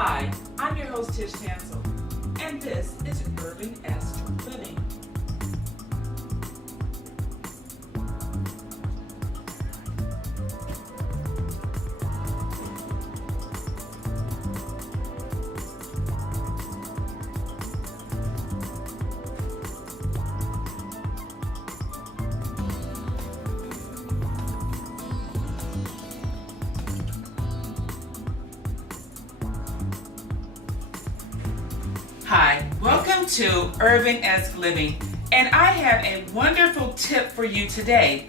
Hi, I'm your host Tish Tansil, and this is URBAnesque Living. Hi, welcome to URBAnesque Living, and I have a wonderful tip for you today.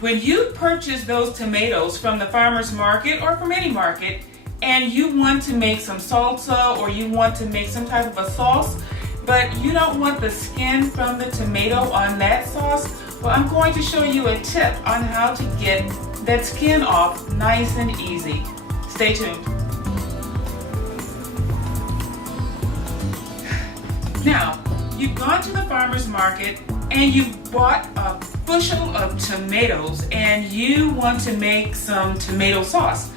When you purchase those tomatoes from the farmer's market or from any market, and you want to make some salsa or you want to make some type of a sauce, but you don't want the skin from the tomato on that sauce, well, I'm going to show you a tip on how to get that skin off nice and easy. Stay tuned. Now, you've gone to the farmer's market and you've bought a bushel of tomatoes and you want to make some tomato sauce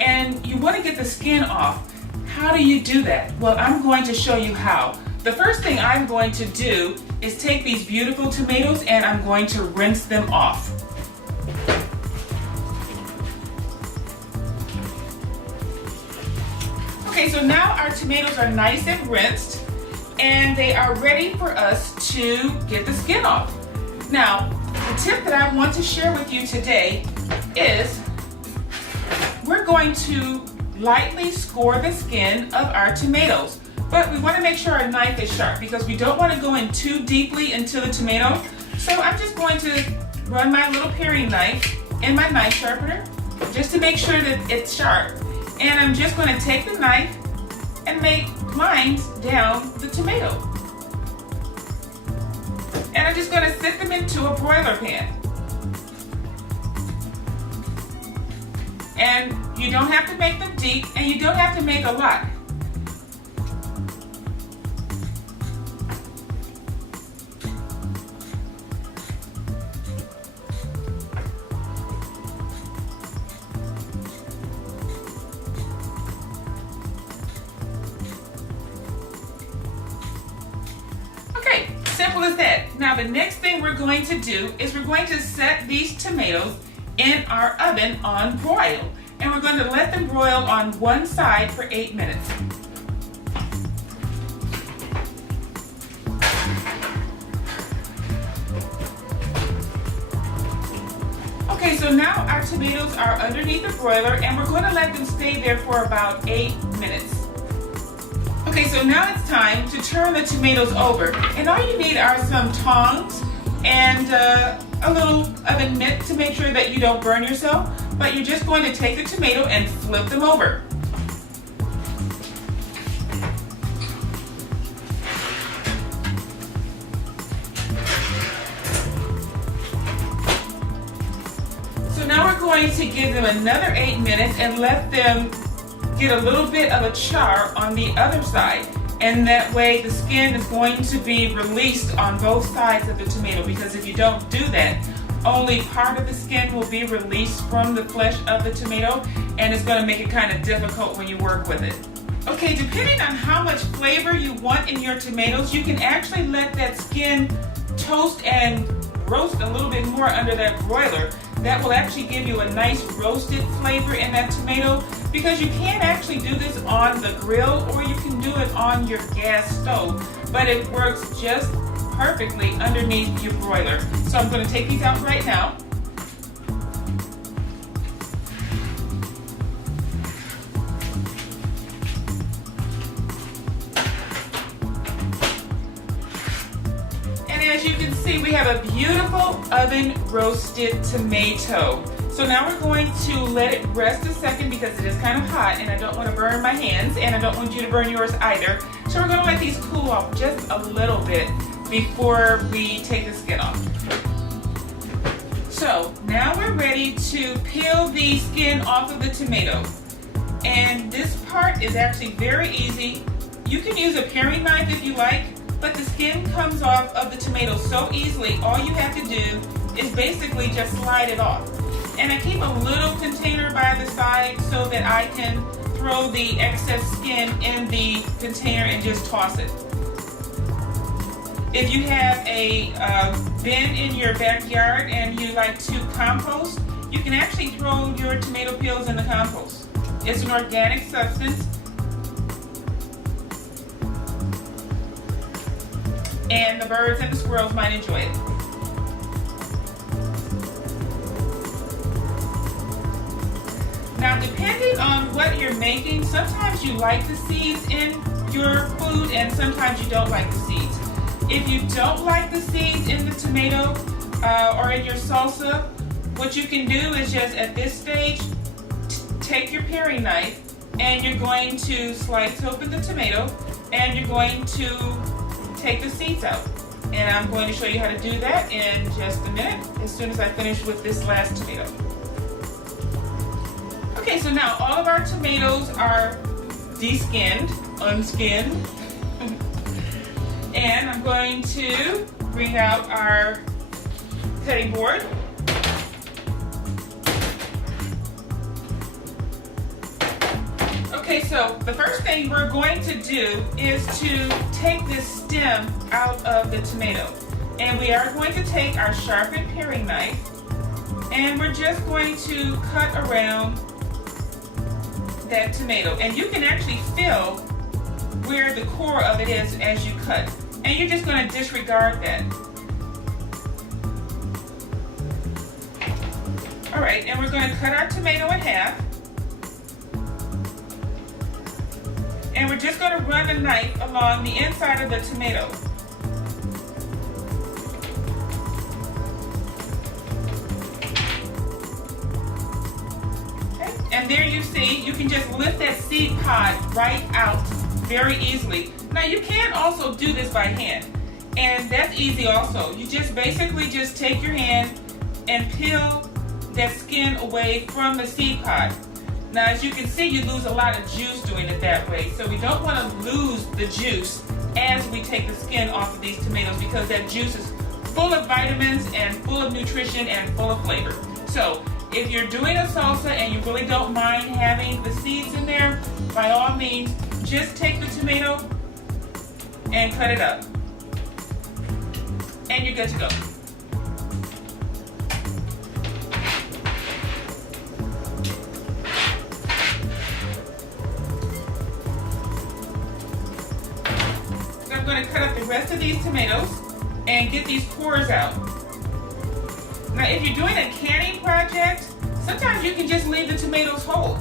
and you want to get the skin off. How do you do that? Well, I'm going to show you how. The first thing I'm going to do is take these beautiful tomatoes and I'm going to rinse them off. Okay, so now our tomatoes are nice and rinsed, and they are ready for us to get the skin off. Now, the tip that I want to share with you today is we're going to lightly score the skin of our tomatoes, but we want to make sure our knife is sharp because we don't want to go in too deeply into the tomato. So I'm just going to run my little paring knife in my knife sharpener just to make sure that it's sharp. And I'm just going to take the knife and make lines down the tomato. And I'm just going to sit them into a broiler pan. And you don't have to make them deep and you don't have to make a lot. Simple as that. Now the next thing we're going to do is we're going to set these tomatoes in our oven on broil. And we're going to let them broil on one side for 8 minutes. Okay, so now our tomatoes are underneath the broiler and we're going to let them stay there for about 8 minutes. Okay, so now it's time to turn the tomatoes over. And all you need are some tongs and a little oven mitt to make sure that you don't burn yourself. But you're just going to take the tomato and flip them over. So now we're going to give them another 8 minutes and let them get a little bit of a char on the other side, and that way the skin is going to be released on both sides of the tomato, because if you don't do that, only part of the skin will be released from the flesh of the tomato, and it's going to make it kind of difficult when you work with it. Okay, depending on how much flavor you want in your tomatoes, you can actually let that skin toast and roast a little bit more under that broiler. That will actually give you a nice roasted flavor in that tomato, because you can actually do this on the grill or you can do it on your gas stove, but it works just perfectly underneath your broiler. So I'm going to take these out right now. And as you can see, we have a beautiful oven roasted tomato. So now we're going to let it rest a second because it is kind of hot and I don't want to burn my hands and I don't want you to burn yours either. So we're going to let these cool off just a little bit before we take the skin off. So now we're ready to peel the skin off of the tomato. And this part is actually very easy. You can use a paring knife if you like, but the skin comes off of the tomato so easily. All you have to do is basically just slide it off. And I keep a little container by the side so that I can throw the excess skin in the container and just toss it. If you have a bin in your backyard and you like to compost, you can actually throw your tomato peels in the compost. It's an organic substance, and the birds and the squirrels might enjoy it. Now, depending on what you're making, sometimes you like the seeds in your food and sometimes you don't like the seeds. If you don't like the seeds in the tomato or in your salsa, what you can do is just at this stage, take your paring knife and you're going to slice open the tomato and you're going to take the seeds out. And I'm going to show you how to do that in just a minute, as soon as I finish with this last tomato. Okay, so now all of our tomatoes are de-skinned, unskinned. And I'm going to bring out our cutting board. Okay, so the first thing we're going to do is to take this stem out of the tomato. And we are going to take our sharpened paring knife and we're just going to cut around that tomato. And you can actually feel where the core of it is as you cut. And you're just going to disregard that. All right, and we're going to cut our tomato in half. And we're just going to run a knife along the inside of the tomato. Okay. And there you see, you can just lift that seed pod right out very easily. Now you can also do this by hand, and that's easy also. You just basically just take your hand and peel that skin away from the seed pod. Now as you can see, you lose a lot of juice doing it that way, so we don't want to lose the juice as we take the skin off of these tomatoes, because that juice is full of vitamins and full of nutrition and full of flavor. So if you're doing a salsa and you really don't mind having the seeds in there, by all means, just take the tomato and cut it up. And you're good to go. So I'm going to cut up the rest of these tomatoes and get these cores out. Now if you're doing a canning project, sometimes you can just leave the tomatoes whole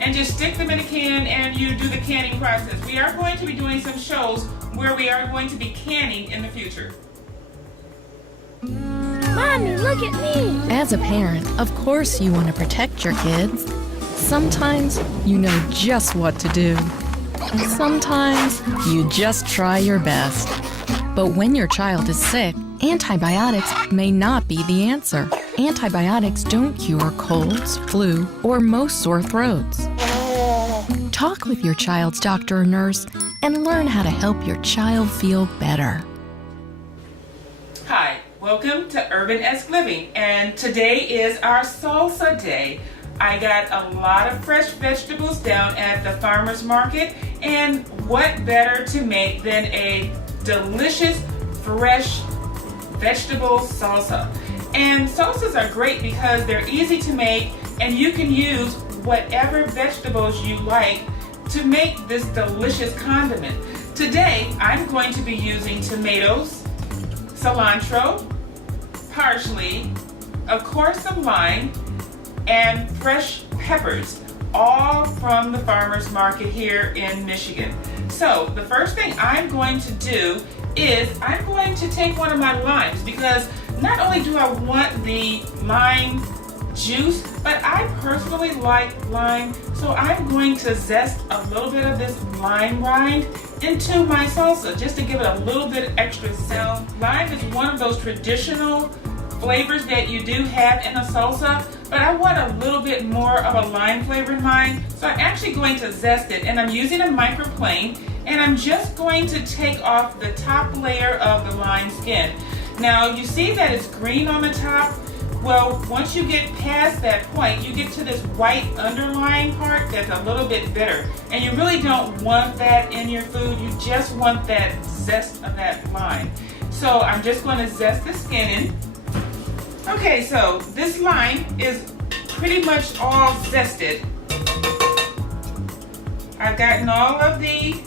and just stick them in a can and you do the canning process. We are going to be doing some shows where we are going to be canning in the future. Mommy, look at me! As a parent, of course you want to protect your kids. Sometimes you know just what to do. Sometimes you just try your best. But when your child is sick, antibiotics may not be the answer. Antibiotics don't cure colds, flu, or most sore throats. Talk with your child's doctor or nurse and learn how to help your child feel better. Hi, welcome to URBAnesque Living, and today is our salsa day. I got a lot of fresh vegetables down at the farmer's market, and what better to make than a delicious, fresh vegetable salsa. And salsas are great because they're easy to make, and you can use whatever vegetables you like to make this delicious condiment. Today, I'm going to be using tomatoes, cilantro, parsley, of course some lime, and fresh peppers, all from the farmer's market here in Michigan. So the first thing I'm going to do is I'm going to take one of my limes, because not only do I want the lime juice, but I personally like lime, so I'm going to zest a little bit of this lime rind into my salsa just to give it a little bit extra zest. Lime is one of those traditional flavors that you do have in a salsa, but I want a little bit more of a lime flavor in mine, so I'm actually going to zest it, and I'm using a microplane, and I'm just going to take off the top layer of the lime skin. Now you see that it's green on the top. Well, once you get past that point, you get to this white underlying part that's a little bit bitter. And you really don't want that in your food. You just want that zest of that lime. So I'm just going to zest the skin in. Okay, so this lime is pretty much all zested. I've gotten all of the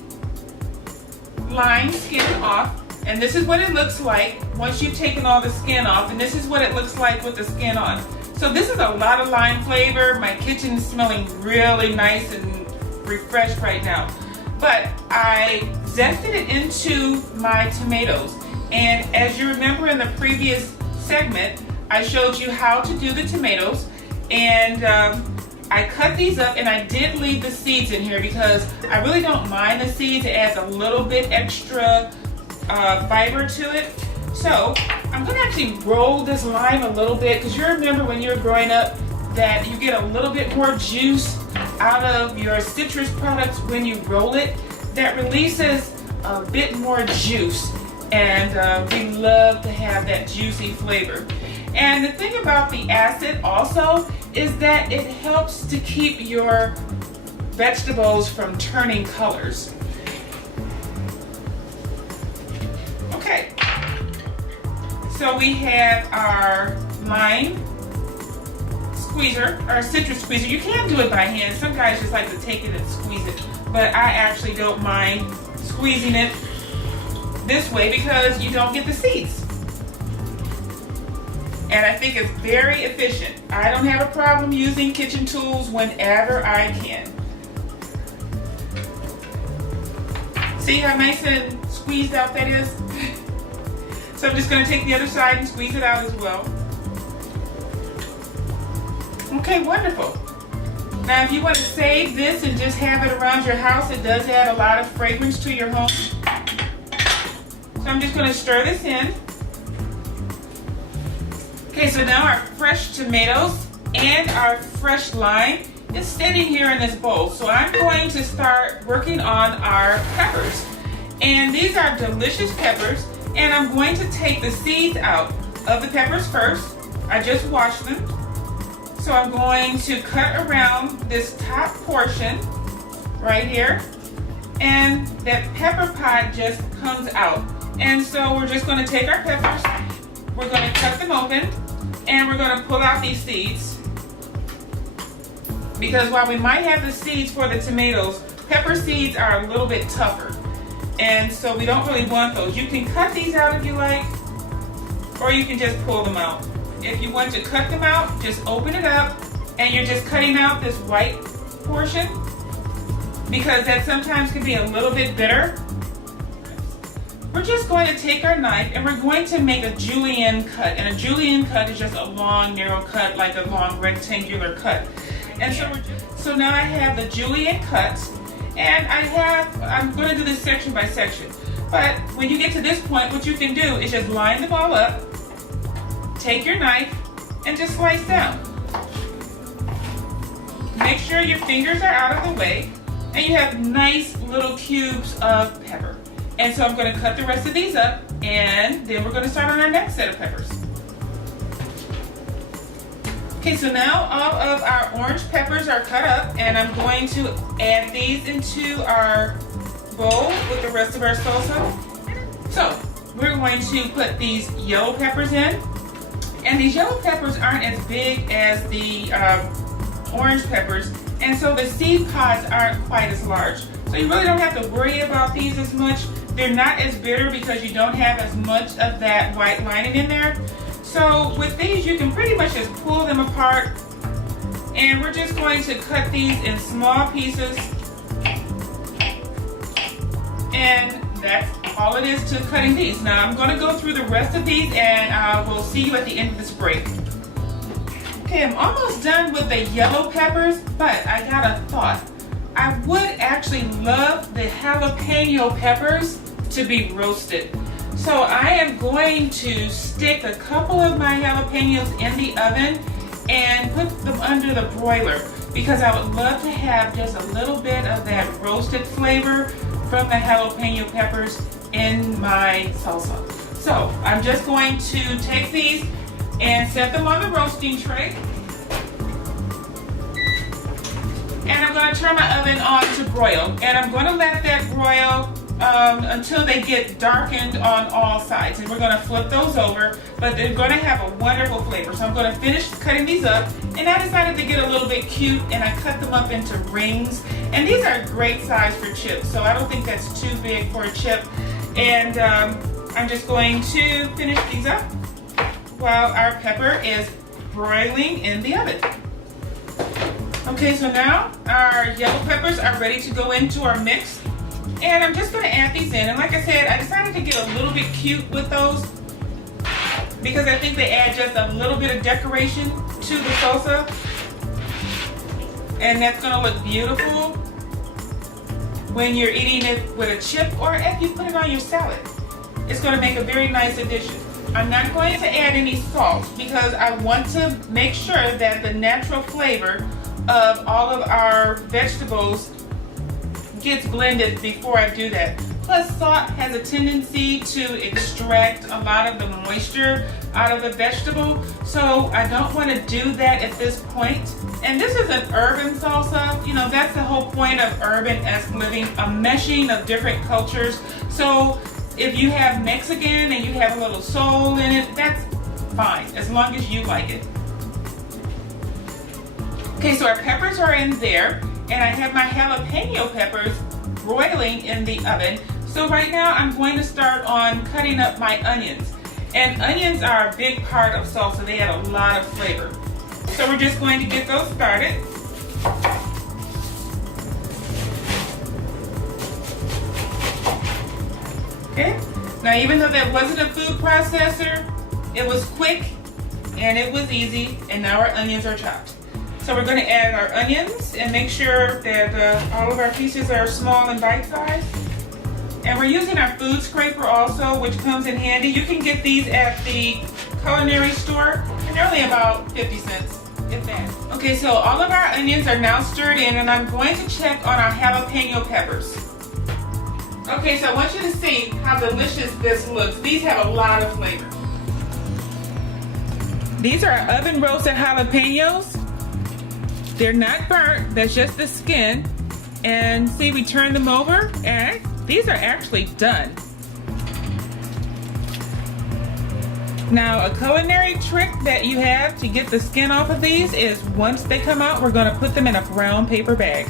lime skin off. And this is what it looks like once you've taken all the skin off, and this is what it looks like with the skin on. So this is a lot of lime flavor. My kitchen's smelling really nice and refreshed right now. But I zested it into my tomatoes. And as you remember in the previous segment, I showed you how to do the tomatoes. And I cut these up, and I did leave the seeds in here because I really don't mind the seeds. It adds a little bit extra fiber to it. So I'm going to actually roll this lime a little bit, because you remember when you were growing up that you get a little bit more juice out of your citrus products when you roll it. That releases a bit more juice, and we love to have that juicy flavor. And the thing about the acid also is that it helps to keep your vegetables from turning colors. Okay, so we have our lime squeezer, our citrus squeezer. You can do it by hand. Some guys just like to take it and squeeze it, but I actually don't mind squeezing it this way because you don't get the seeds. And I think it's very efficient. I don't have a problem using kitchen tools whenever I can. See how nice and squeezed out that is? So I'm just going to take the other side and squeeze it out as well. Okay, wonderful. Now if you want to save this and just have it around your house, it does add a lot of fragrance to your home. So I'm just going to stir this in. Okay, so now our fresh tomatoes and our fresh lime is sitting here in this bowl. So I'm going to start working on our peppers. And these are delicious peppers. And I'm going to take the seeds out of the peppers first. I just washed them. So I'm going to cut around this top portion right here. And that pepper pod just comes out. And so we're just going to take our peppers, we're going to cut them open, and we're going to pull out these seeds. Because while we might have the seeds for the tomatoes, pepper seeds are a little bit tougher. And so we don't really want those. You can cut these out if you like, or you can just pull them out. If you want to cut them out, just open it up, and you're just cutting out this white portion, because that sometimes can be a little bit bitter. We're just going to take our knife and we're going to make a julienne cut. And a julienne cut is just a long, narrow cut, like a long rectangular cut. And so now I have the julienne cuts, and I'm going to do this section by section. But when you get to this point, what you can do is just line them all up, take your knife, and just slice down. Make sure your fingers are out of the way, and you have nice little cubes of pepper. And so I'm going to cut the rest of these up, and then we're going to start on our next set of peppers. Okay, so now all of our orange peppers are cut up, and I'm going to add these into our bowl with the rest of our salsa. So we're going to put these yellow peppers in, and these yellow peppers aren't as big as the orange peppers, and so the seed pods aren't quite as large. So you really don't have to worry about these as much. They're not as bitter because you don't have as much of that white lining in there. So with these, you can pretty much just pull them apart, and we're just going to cut these in small pieces, and that's all it is to cutting these. Now I'm going to go through the rest of these, and we'll see you at the end of this break. Okay, I'm almost done with the yellow peppers, but I got a thought. I would actually love the jalapeno peppers to be roasted. So I am going to stick a couple of my jalapenos in the oven and put them under the broiler, because I would love to have just a little bit of that roasted flavor from the jalapeno peppers in my salsa. So I'm just going to take these, and set them on the roasting tray. And I'm going to turn my oven on to broil. And I'm going to let that broil until they get darkened on all sides. And we're going to flip those over, but they're going to have a wonderful flavor. So I'm going to finish cutting these up. And I decided to get a little bit cute, and I cut them up into rings. And these are a great size for chips, so I don't think that's too big for a chip. And I'm just going to finish these up while our pepper is broiling in the oven. Okay, so now our yellow peppers are ready to go into our mix. And I'm just going to add these in. And like I said, I decided to get a little bit cute with those because I think they add just a little bit of decoration to the salsa. And that's going to look beautiful when you're eating it with a chip or if you put it on your salad. It's going to make a very nice addition. I'm not going to add any salt because I want to make sure that the natural flavor of all of our vegetables gets blended before I do that. Plus, salt has a tendency to extract a lot of the moisture out of the vegetable, so I don't want to do that at this point. And this is an urban salsa. You know, that's the whole point of URBAnesque living, a meshing of different cultures. So if you have Mexican and you have a little soul in it, that's fine, as long as you like it. Okay, so our peppers are in there, and I have my jalapeno peppers broiling in the oven. So right now I'm going to start on cutting up my onions. And onions are a big part of salsa. They add a lot of flavor. So we're just going to get those started. Okay, now even though that wasn't a food processor, it was quick and it was easy, and now our onions are chopped. So we're going to add our onions and make sure that all of our pieces are small and bite-sized. And we're using our food scraper also, which comes in handy. You can get these at the culinary store, and they're only about 50 cents, if that. Okay, so all of our onions are now stirred in, and I'm going to check on our jalapeno peppers. Okay, so I want you to see how delicious this looks. These have a lot of flavor. These are oven roasted jalapenos. They're not burnt, that's just the skin. And see, we turn them over, and these are actually done. Now, a culinary trick that you have to get the skin off of these is once they come out, we're going to put them in a brown paper bag.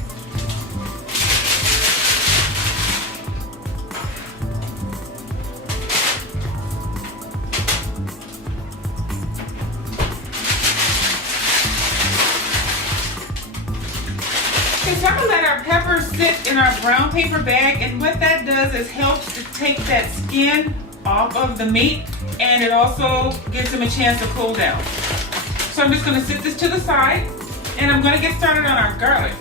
Okay, so I'm going to let our peppers sit in our brown paper bag, and what that does is helps to take that skin off of the meat, and it also gives them a chance to cool down. So I'm just going to sit this to the side, and I'm going to get started on our garlic.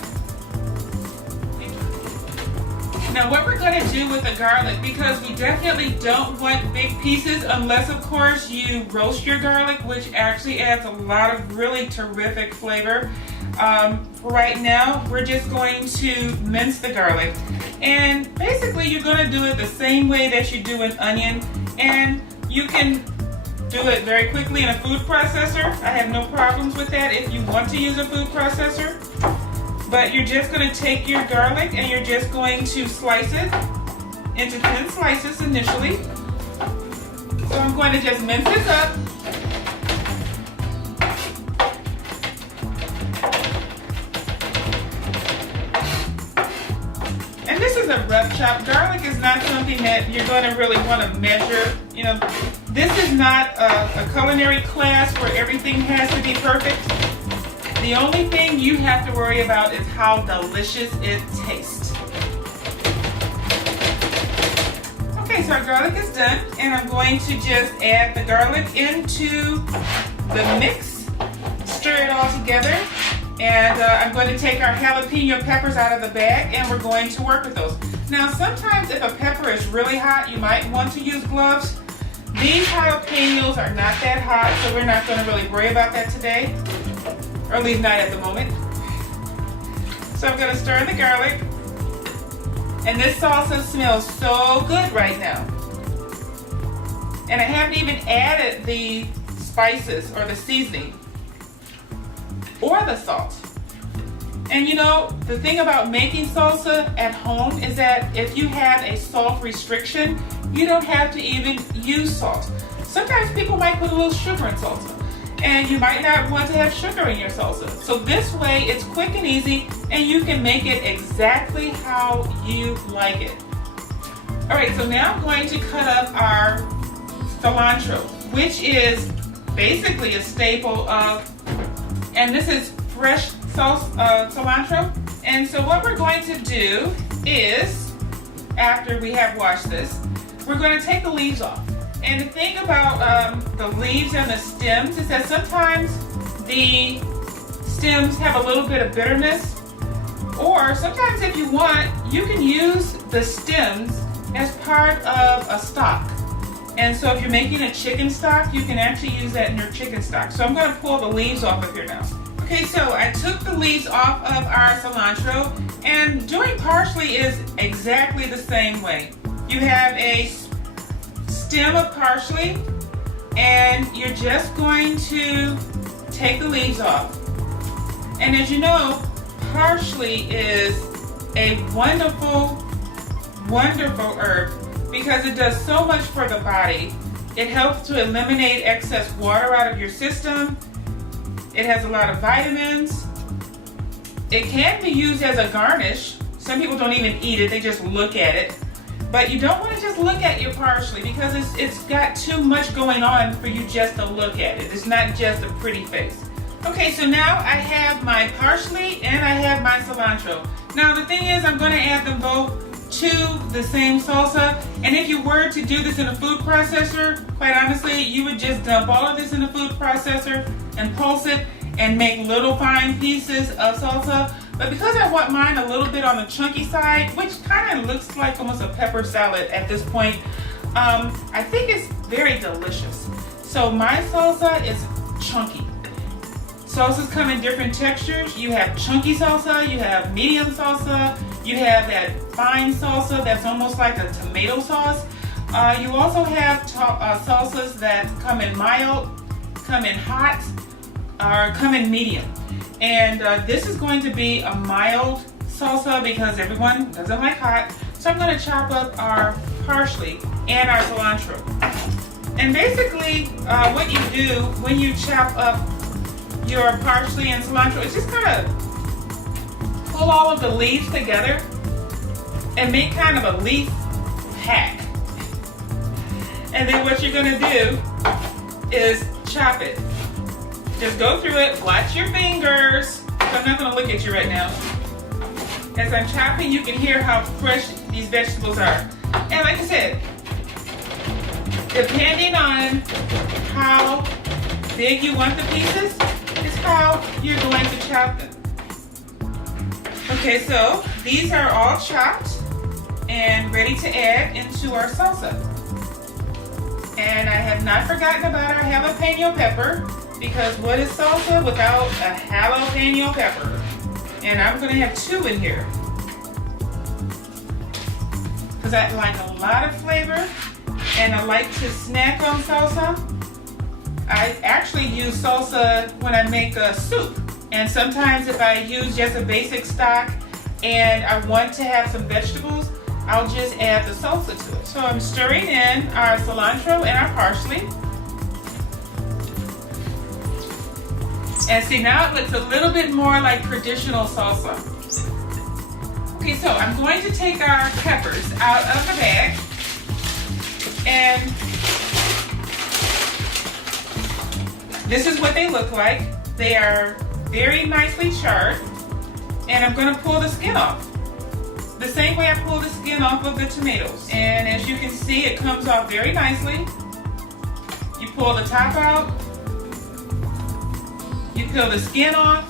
Now what we're going to do with the garlic, because we definitely don't want big pieces unless of course you roast your garlic, which actually adds a lot of really terrific flavor. Right now we're just going to mince the garlic, and basically you're going to do it the same way that you do an onion, and you can do it very quickly in a food processor. I have no problems with that if you want to use a food processor. But you're just going to take your garlic and you're just going to slice it into thin slices initially. So I'm going to just mince this up. And this is a rough chop. Garlic is not something that you're going to really want to measure. You know, this is not a culinary class where everything has to be perfect. The only thing you have to worry about is how delicious it tastes. Okay, so our garlic is done, and I'm going to just add the garlic into the mix, stir it all together, and I'm going to take our jalapeno peppers out of the bag, and we're going to work with those. Now, sometimes if a pepper is really hot, you might want to use gloves. These jalapenos are not that hot, so we're not going to really worry about that today. Or at least not at the moment. So I'm going to stir in the garlic. And this salsa smells so good right now. And I haven't even added the spices or the seasoning or the salt. And you know, the thing about making salsa at home is that if you have a salt restriction, you don't have to even use salt. Sometimes people might put a little sugar in salsa, and you might not want to have sugar in your salsa. So this way, it's quick and easy, and you can make it exactly how you like it. All right, so now I'm going to cut up our cilantro, which is basically a staple of, and this is fresh cilantro. And so what we're going to do is, after we have washed this, we're going to take the leaves off. And the thing about the leaves and the stems is that sometimes the stems have a little bit of bitterness, or sometimes if you want, you can use the stems as part of a stock. And so if you're making a chicken stock, you can actually use that in your chicken stock. So I'm going to pull the leaves off of here now. Okay, so I took the leaves off of our cilantro, and doing parsley is exactly the same way. You have a stem of parsley, and you're just going to take the leaves off. And as you know, parsley is a wonderful, wonderful herb because it does so much for the body. It helps to eliminate excess water out of your system. It has a lot of vitamins. It can be used as a garnish. Some people don't even eat it, they just look at it. But you don't want to just look at your parsley because it's got too much going on for you just to look at it. It's not just a pretty face. Okay, so now I have my parsley and I have my cilantro. Now the thing is, I'm going to add them both to the same salsa. And if you were to do this in a food processor, quite honestly, you would just dump all of this in a food processor and pulse it and make little fine pieces of salsa. But because I want mine a little bit on the chunky side, which kind of looks like almost a pepper salad at this point, I think it's very delicious. So my salsa is chunky. Salsas come in different textures. You have chunky salsa, you have medium salsa, you have that fine salsa that's almost like a tomato sauce. You also have salsas that come in mild, come in hot, or come in medium. And this is going to be a mild salsa because everyone doesn't like hot. So I'm going to chop up our parsley and our cilantro. And basically what you do when you chop up your parsley and cilantro is just kind of pull all of the leaves together and make kind of a leaf pack. And then what you're going to do is chop it. Just go through it, watch your fingers. So I'm not going to look at you right now. As I'm chopping, you can hear how fresh these vegetables are. And like I said, depending on how big you want the pieces, is how you're going to chop them. Okay, so these are all chopped and ready to add into our salsa. And I have not forgotten about our jalapeno pepper, because what is salsa without a jalapeno pepper? And I'm going to have 2 in here because I like a lot of flavor and I like to snack on salsa. I actually use salsa when I make a soup, and sometimes if I use just a basic stock and I want to have some vegetables, I'll just add the salsa to it. So I'm stirring in our cilantro and our parsley. And see, now it looks a little bit more like traditional salsa. Okay, so I'm going to take our peppers out of the bag, and this is what they look like. They are very nicely charred, and I'm going to pull the skin off the same way I pull the skin off of the tomatoes. And as you can see, it comes off very nicely. You pull the top out, you peel the skin off,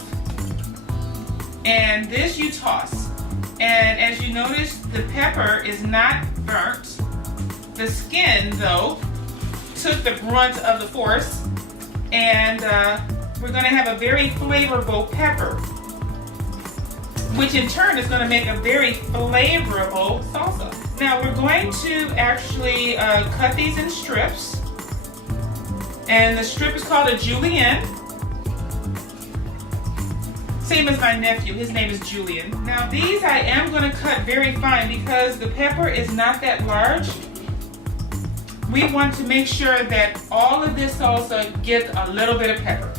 and this you toss. And as you notice, the pepper is not burnt. The skin, though, took the brunt of the force, and we're going to have a very flavorful pepper, which in turn is going to make a very flavorful salsa. Now we're going to actually cut these in strips, And the strip is called a julienne. Same as my nephew, his name is Julian. Now these I am going to cut very fine because the pepper is not that large. We want to make sure that all of this salsa gets a little bit of pepper.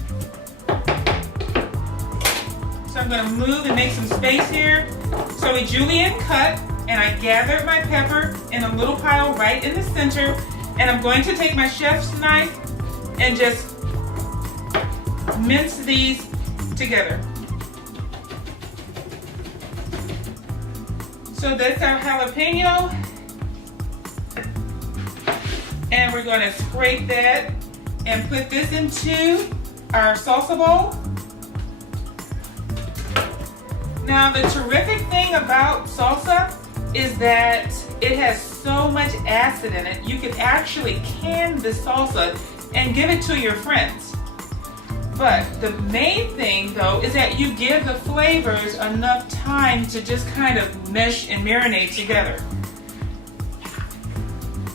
So I'm going to move and make some space here. So a julienne cut, and I gathered my pepper in a little pile right in the center, and I'm going to take my chef's knife and just mince these together. So that's our jalapeno, and we're going to scrape that and put this into our salsa bowl. Now the terrific thing about salsa is that it has so much acid in it, you can actually can the salsa and give it to your friends. But the main thing though is that you give the flavors enough time to just kind of mesh and marinate together.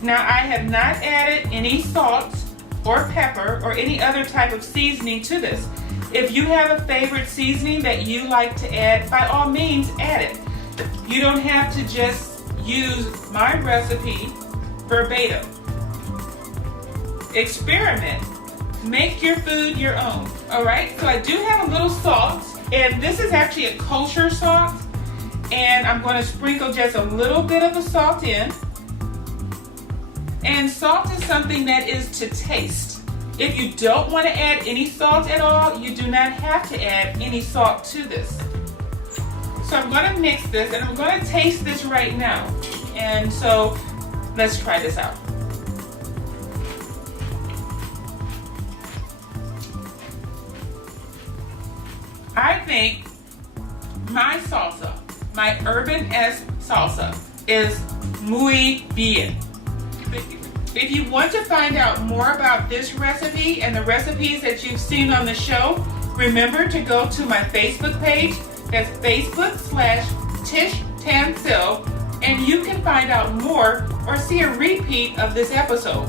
Now I have not added any salt or pepper or any other type of seasoning to this. If you have a favorite seasoning that you like to add, by all means add it. You don't have to just use my recipe verbatim. Experiment. Make your food your own. Alright, so I do have a little salt, and this is actually a kosher salt, and I'm going to sprinkle just a little bit of the salt in. And salt is something that is to taste. If you don't want to add any salt at all, you do not have to add any salt to this. So I'm going to mix this, and I'm going to taste this right now. And so let's try this out. I think my salsa, my URBAnesque salsa, is muy bien. If you want to find out more about this recipe and the recipes that you've seen on the show, remember to go to my Facebook page. That's Facebook/Tish Tansil, and you can find out more or see a repeat of this episode.